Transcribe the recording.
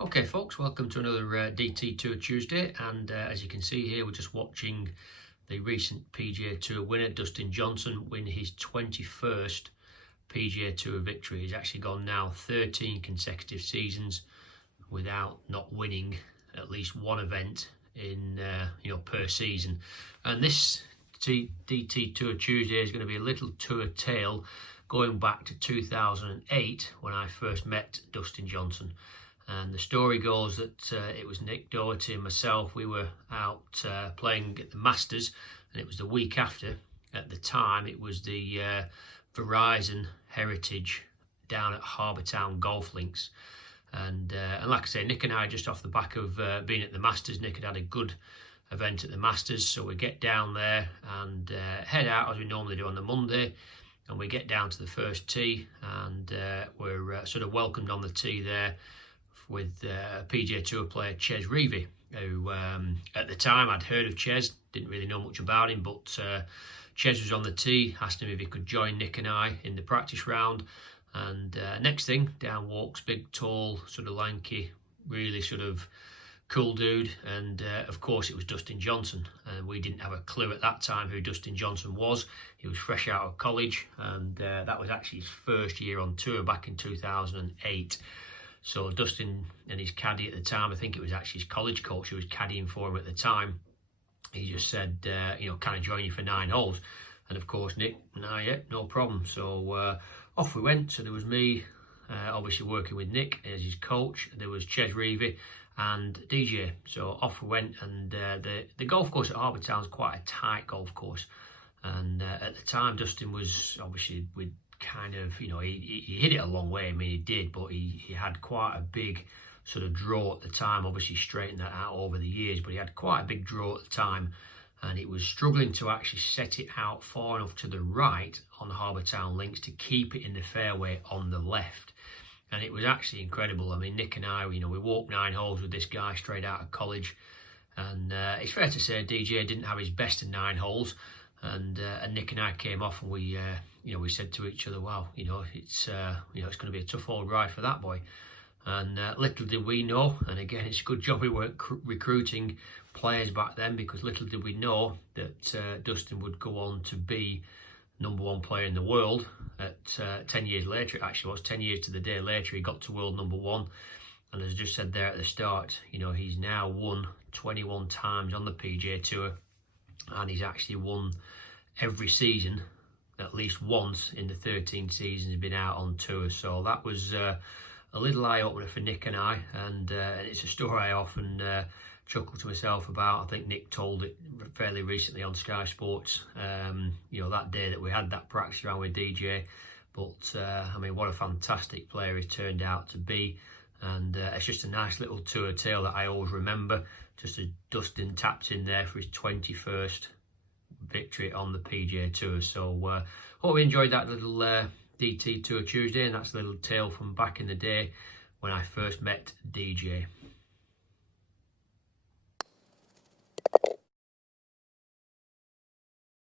Okay folks, welcome to another DT Tour Tuesday, and as you can see here, we're just watching the recent PGA Tour winner Dustin Johnson win his 21st PGA Tour victory. He's actually gone now 13 consecutive seasons without not winning at least one event in per season. And this DT Tour Tuesday is going to be a little tour tale going back to 2008 when I first met Dustin Johnson. And the story goes that it was Nick Dougherty and myself. We were out playing at the Masters, and it was the week after. At the time, it was the Verizon Heritage down at Harbour Town Golf Links. And like I say, Nick and I, just off the back of being at the Masters, Nick had a good event at the Masters. So we get down there and head out as we normally do on the Monday. And we get down to the first tee, and we're sort of welcomed on the tee there with PGA Tour player Chez Reavie, who at the time I'd heard of Chez, didn't really know much about him, but Chez was on the tee, asked him if he could join Nick and I in the practice round, and next thing, down walks big, tall, sort of lanky, really sort of cool dude, and of course it was Dustin Johnson, and we didn't have a clue at that time who Dustin Johnson was. He was fresh out of college, and that was actually his first year on tour back in 2008. So Dustin and his caddy at the time, I think it was actually his college coach who was caddying for him at the time, he just said, can I join you for 9 holes? And of course, Nick, yeah, no problem. So off we went. So there was me, obviously working with Nick as his coach. There was Chez Reavie and DJ. So off we went, and the golf course at Harbour Town is quite a tight golf course. And at the time, Dustin was obviously with kind of, he hit it a long way. I mean, he did, but he had quite a big sort of draw at the time. Obviously straightened that out over the years, but he had quite a big draw at the time, and it was struggling to actually set it out far enough to the right on the Harbour Town links to keep it in the fairway on the left. And it was actually incredible. I mean, Nick and I, we walked 9 holes with this guy straight out of college, and it's fair to say DJ didn't have his best in 9 holes. And Nick and I came off, and we said to each other, wow, it's going to be a tough old ride for that boy. And little did we know, and again, it's a good job we weren't recruiting players back then, because little did we know that Dustin would go on to be #1 player in the world at 10 years later. It actually was 10 years to the day later, he got to world #1. And as I just said there at the start, he's now won 21 times on the PGA Tour. And he's actually won every season at least once in the 13 seasons he's been out on tour. So that was a little eye-opener for Nick and I, and it's a story I often chuckle to myself about. I think Nick told it fairly recently on Sky Sports, that day that we had that practice round with DJ. But I mean, what a fantastic player he turned out to be. And it's just a nice little tour tale that I always remember, just as Dustin tapped in there for his 21st victory on the PGA Tour. So hope you enjoyed that little DT Tour Tuesday, and that's a little tale from back in the day when I first met DJ.